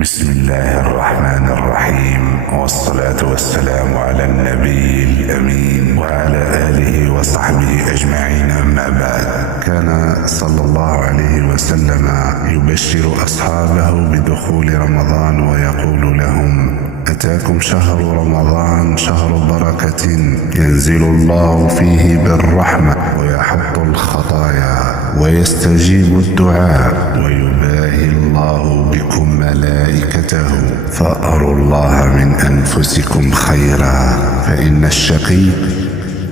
بسم الله الرحمن الرحيم، والصلاة والسلام على النبي الأمين وعلى آله وصحبه أجمعين. أما بعد، كان صلى الله عليه وسلم يبشر أصحابه بدخول رمضان ويقول لهم: أتاكم شهر رمضان، شهر بركة ينزل الله فيه بالرحمة ويحط الخطايا ويستجيب الدعاء ويباهي الله بكم ملائكته، فأروا الله من أنفسكم خيرا، فإن الشقي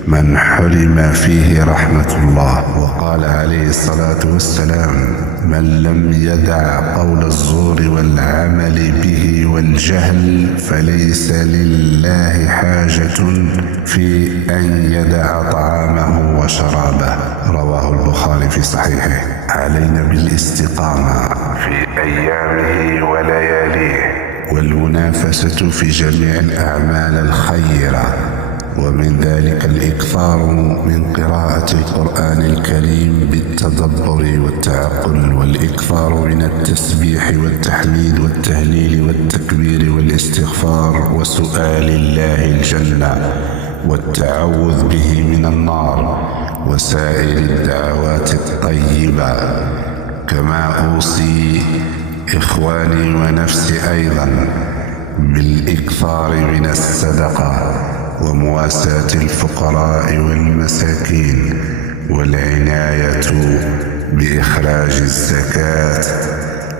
من حرم فيه رحمة الله. وقال عليه الصلاة والسلام: من لم يدع قول الزور والعمل به والجهل فليس لله حاجة في أن يدع طعامه وشرابه. رواه البخاري في صحيحه. علينا بالاستقامة في أيامه ولياليه، والمنافسة في جميع الأعمال الخيرة، ومن ذلك الإكثار من قراءة القرآن الكريم بالتدبر والتعقل، والإكثار من التسبيح والتحميد والتهليل والتكبير والاستغفار، وسؤال الله الجنة والتعوذ به من النار، وسائر الدعوات الطيبة. كما أوصي إخواني ونفسي أيضا بالإكثار من الصدقة ومواساة الفقراء والمساكين، والعناية بإخراج الزكاة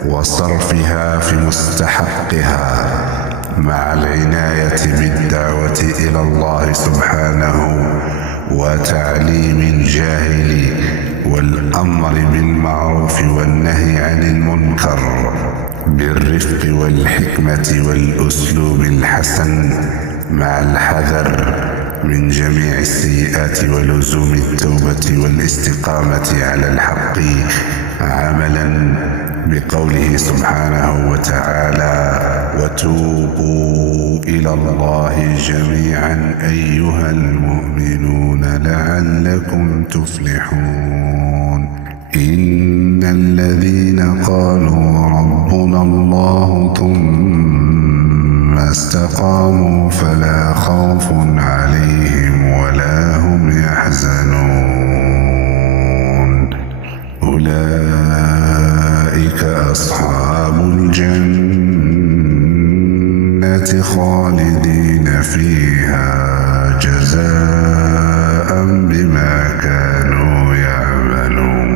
وصرفها في مستحقها، مع العناية بالدعوة إلى الله سبحانه وتعليم الجاهل، والأمر بالمعروف والنهي عن المنكر بالرفق والحكمة والأسلوب الحسن، مع الحذر من جميع السيئات ولزوم التوبة والاستقامة على الحق، عملا بقوله سبحانه وتعالى: وتوبوا إلى الله جميعا أيها المؤمنون لعلكم تفلحون. إن الذين قالوا ربنا الله ثم استقاموا فلا خوف عليهم ولا هم يحزنون، أولئك أصحاب الجنة خالدين فيها جزاء بما كانوا يعملون.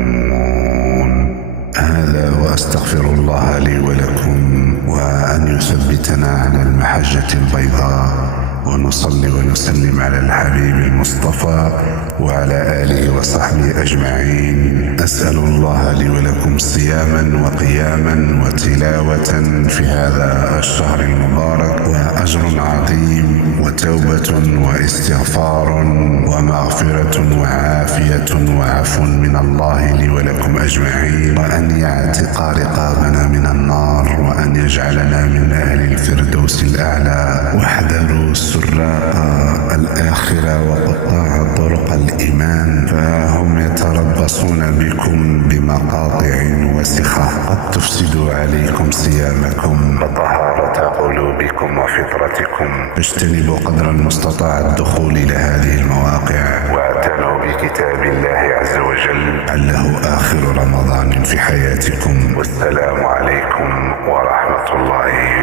هذا، وأستغفر الله لي ولكم، وأن يثبتنا على المحجة البيضاء، ونصلي ونسلم على الحبيب المصطفى وعلى آله وصحبه أجمعين. أسأل الله لي ولكم صياما وقياما وتلاوة في هذا الشهر المبارك، وأجر عظيم وتوبة واستغفار ومغفرة وعافية وعفو من الله لي ولكم أجمعين، وأن يعتق رقابنا من النار، وأن يجعلنا من أهل الفردوس الأعلى. واحذروا السراء الآخرة وقطاع طرق الإيمان، فهم يتربصون بكم بمقاطع وسخة قد تفسد عليكم صيامكم وطهارة قلوبكم وفطرتكم. اجتنبوا قدر المستطاع الدخول إلى هذه المواقع، واعتنوا بكتاب الله عز وجل لعله آخر رمضان في حياتكم. والسلام عليكم ورحمة الله